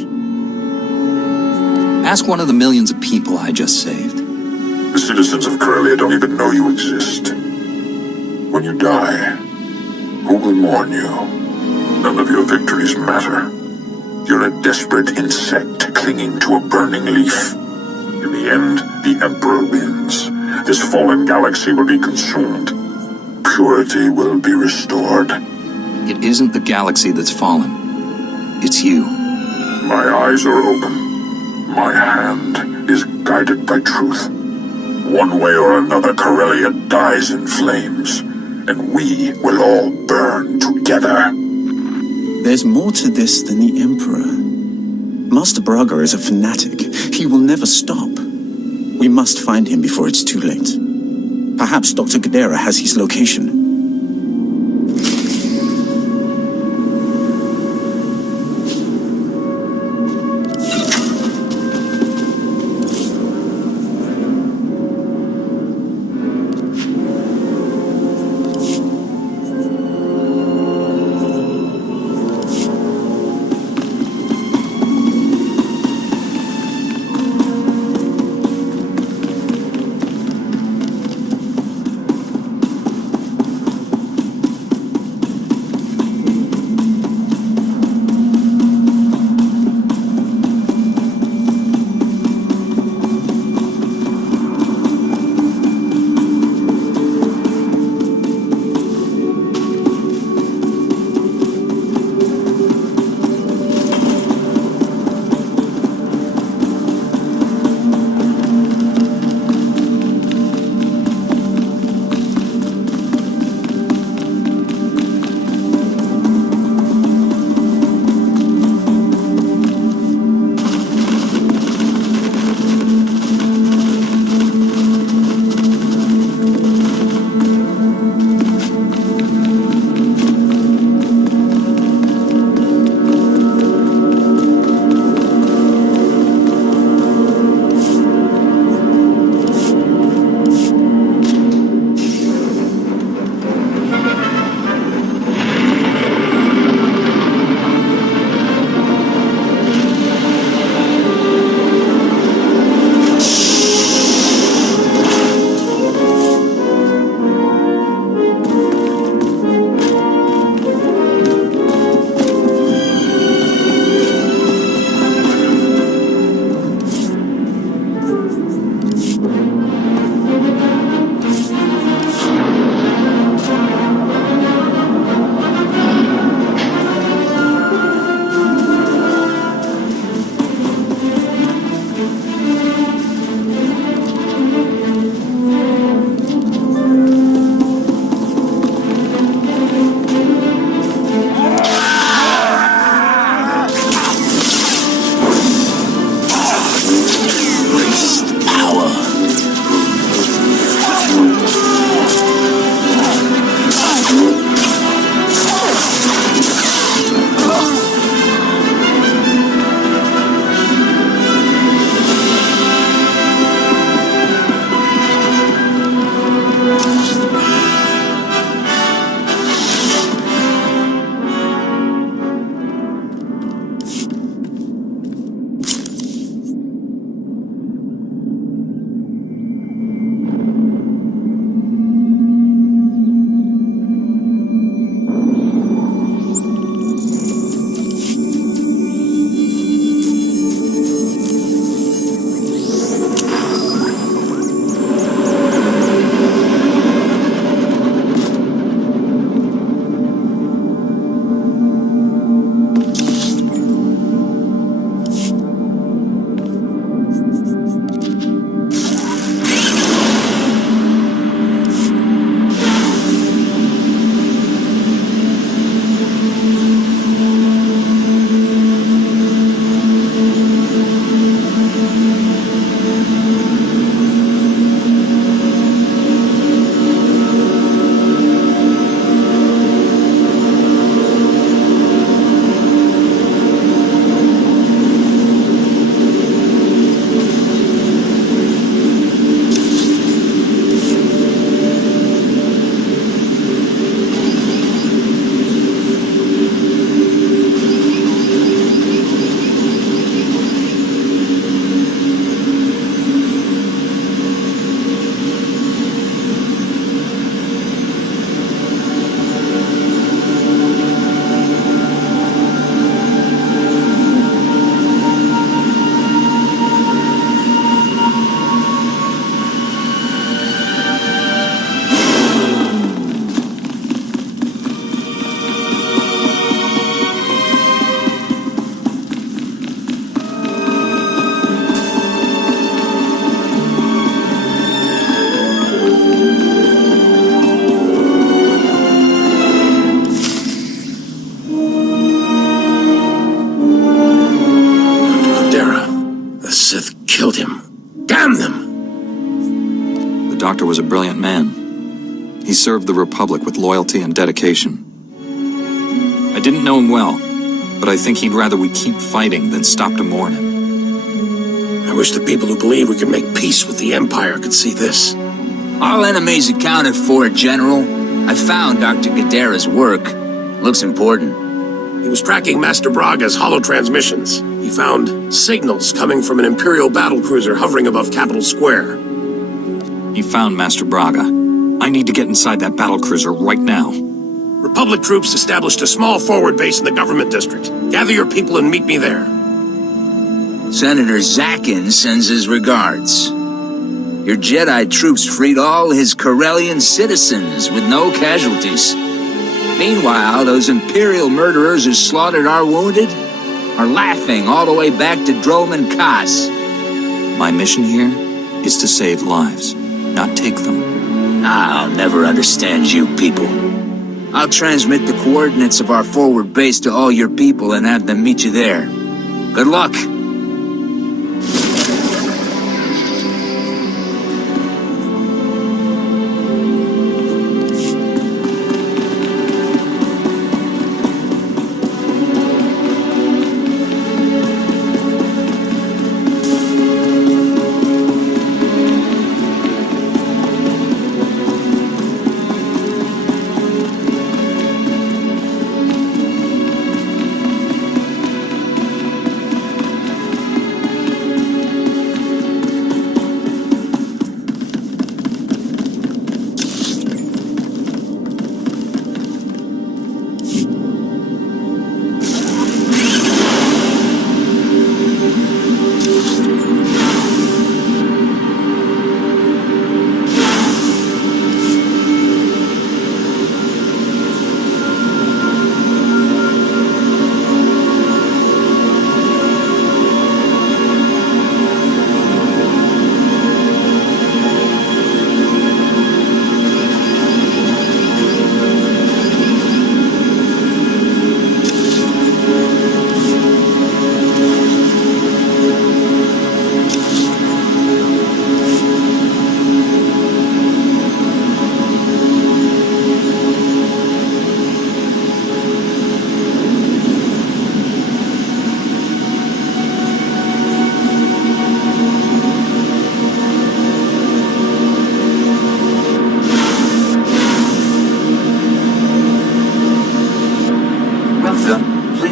Ask one of the millions of people I just saved. The citizens of Corellia don't even know you exist. When you die, who will mourn you? None of your victories matter. You're a desperate insect clinging to a burning leaf. In the end, the Emperor wins. This fallen galaxy will be consumed. Purity will be restored. It isn't the galaxy that's fallen. It's you. My eyes are open. My hand is guided by truth. One way or another, Corellia dies in flames, and we will all burn together. There's more to this than the Emperor. Master Braga is a fanatic. He will never stop. We must find him before it's too late. Perhaps Dr. Gadara has his location. He served the Republic with loyalty and dedication. I didn't know him well, but I think he'd rather we keep fighting than stop to mourn him. I wish the people who believe we can make peace with the Empire could see this. All enemies accounted for, General. I found Dr. Gadera's work. Looks important. He was tracking Master Braga's hollow transmissions. He found signals coming from an Imperial battlecruiser hovering above Capitol Square. He found Master Braga. I need to get inside that battlecruiser right now. Republic troops established a small forward base in the government district. Gather your people and meet me there. Senator Zakin sends his regards. Your Jedi troops freed all his Corellian citizens with no casualties. Meanwhile, those Imperial murderers who slaughtered our wounded are laughing all the way back to Drome and Kaz. My mission here is to save lives, not take them. I'll never understand you people. I'll transmit the coordinates of our forward base to all your people and have them meet you there. Good luck.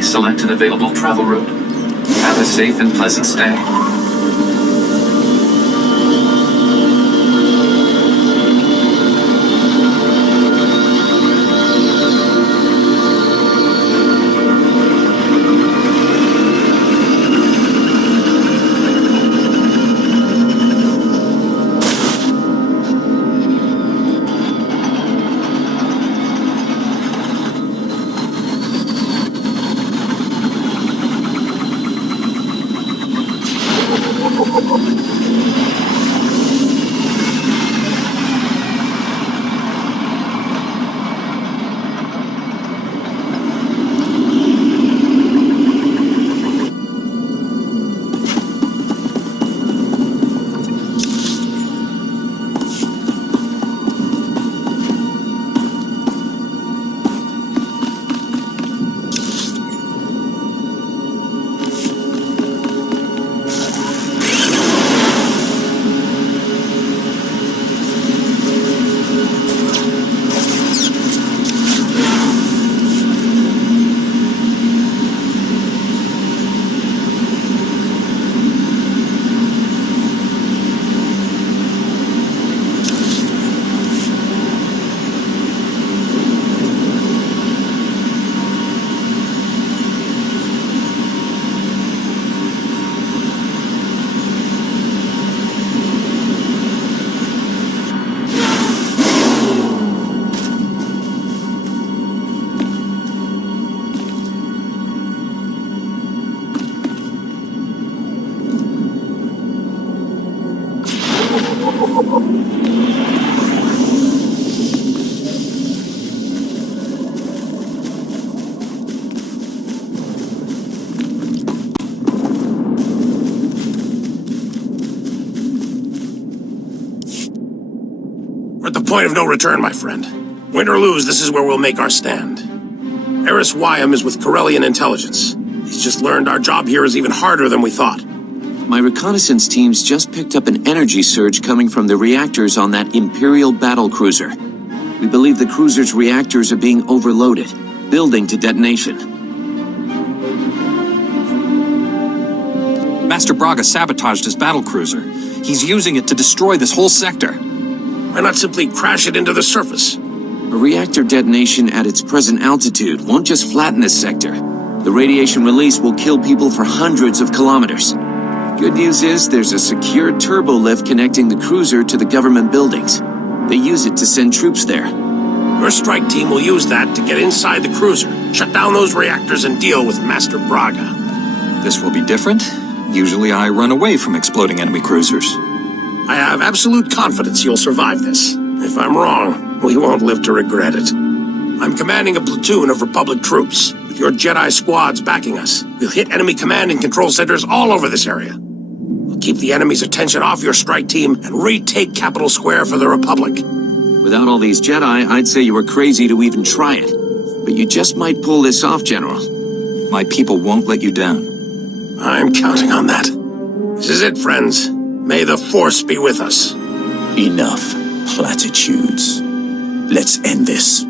Select an available travel route. Have a safe and pleasant stay. point of no return, my friend. Win or lose, this is where we'll make our stand. Eris Wyam is with Corellian intelligence. He's just learned our job here is even harder than we thought. My reconnaissance teams just picked up an energy surge coming from the reactors on that Imperial battlecruiser. We believe the cruiser's reactors are being overloaded, building to detonation. Master Braga sabotaged his battlecruiser. He's using it to destroy this whole sector. Why not simply crash it into the surface? A reactor detonation at its present altitude won't just flatten this sector. The radiation release will kill people for hundreds of kilometers. Good news is there's a secure turbo lift connecting the cruiser to the government buildings. They use it to send troops there. Your strike team will use that to get inside the cruiser, shut down those reactors, and deal with Master Braga. This will be different. Usually I run away from exploding enemy cruisers. I have absolute confidence you'll survive this. If I'm wrong, we won't live to regret it. I'm commanding a platoon of Republic troops. With your Jedi squads backing us, we'll hit enemy command and control centers all over this area. We'll keep the enemy's attention off your strike team and retake Capital Square for the Republic. Without all these Jedi, I'd say you were crazy to even try it. But you just might pull this off, General. My people won't let you down. I'm counting on that. This is it, friends. May the Force be with us. Enough platitudes. Let's end this.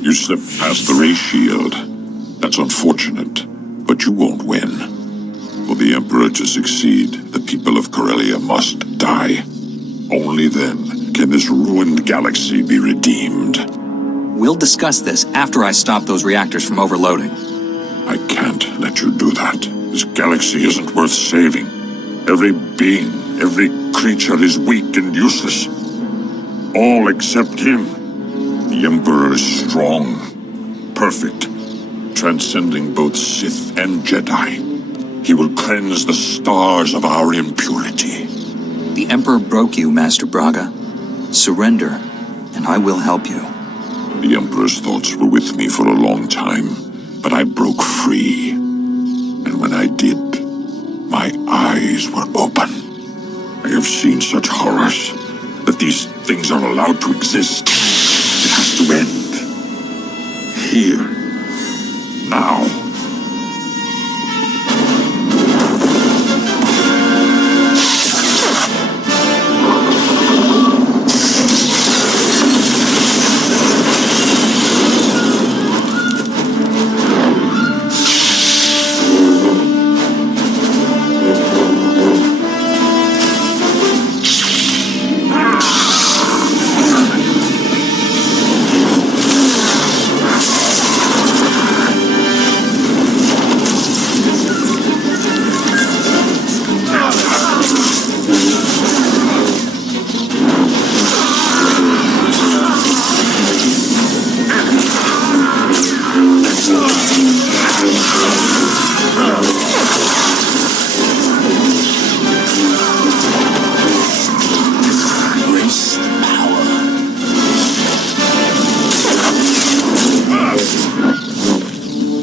You slipped past the ray shield. That's unfortunate, but you won't win. For the Emperor to succeed, the people of Corellia must die. Only then can this ruined galaxy be redeemed. We'll discuss this after I stop those reactors from overloading. I can't let you do that. This galaxy isn't worth saving. Every being, every creature is weak and useless. All except him. The Emperor is strong, perfect, transcending both Sith and Jedi. He will cleanse the stars of our impurity. The Emperor broke you, Master Braga. Surrender, and I will help you. The Emperor's thoughts were with me for a long time, but I broke free. And when I did, my eyes were open. I have seen such horrors that these things are allowed to exist. It has to end. Here. Now.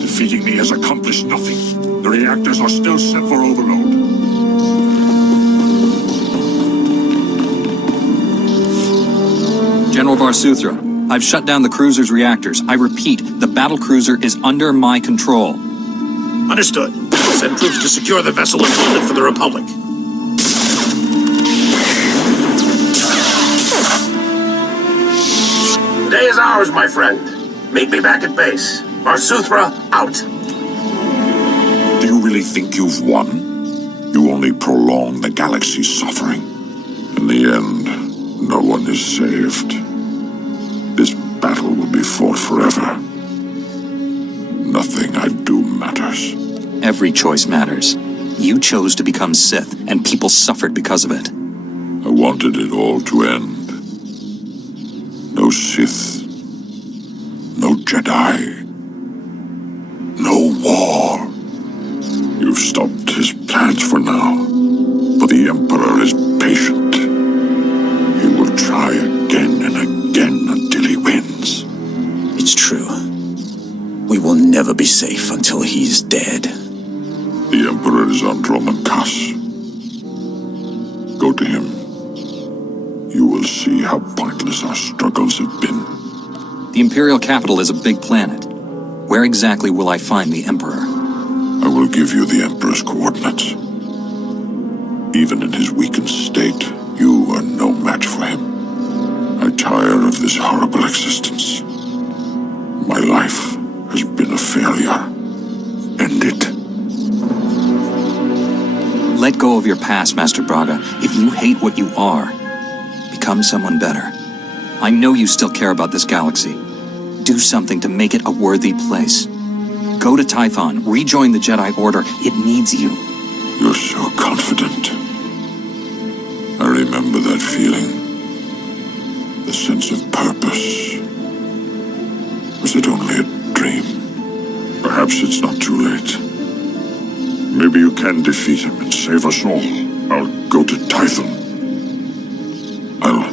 Defeating me has accomplished nothing. The reactors are still set for overload. General Varsuthra, I've shut down the cruiser's reactors. I repeat, the battle cruiser is under my control. Understood. Send troops to secure the vessel and hold it for the Republic. The day is ours, my friend. Meet me back at base. Varsuthra, out. Do you really think you've won? You only prolong the galaxy's suffering. In the end, no one is saved. This battle will be fought forever. Nothing I do matters. Every choice matters. You chose to become Sith, and people suffered because of it. I wanted it all to end. No Sith. No Jedi. No war. You've stopped his plans for now. But the Emperor is patient. He will try again and again until he wins. It's true. We will never be safe until he's dead. The Emperor is on Dromankas. Go to him. You will see how pointless our struggles have been. The Imperial capital is a big planet. Where exactly will I find the Emperor? I will give you the Emperor's coordinates. Even in his weakened state, you are no match for him. I tire of this horrible existence. My life has been a failure. End it. Let go of your past, Master Braga. If you hate what you are, become someone better. I know you still care about this galaxy. Do something to make it a worthy place. Go to Tython, rejoin the Jedi Order. It needs you. You're so confident. I remember that feeling. The sense of purpose. Was it only a dream? Perhaps it's not too late. Maybe you can defeat him and save us all. I'll go to Tython. I'll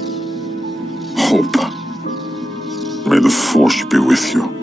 hope. May the Force be with you.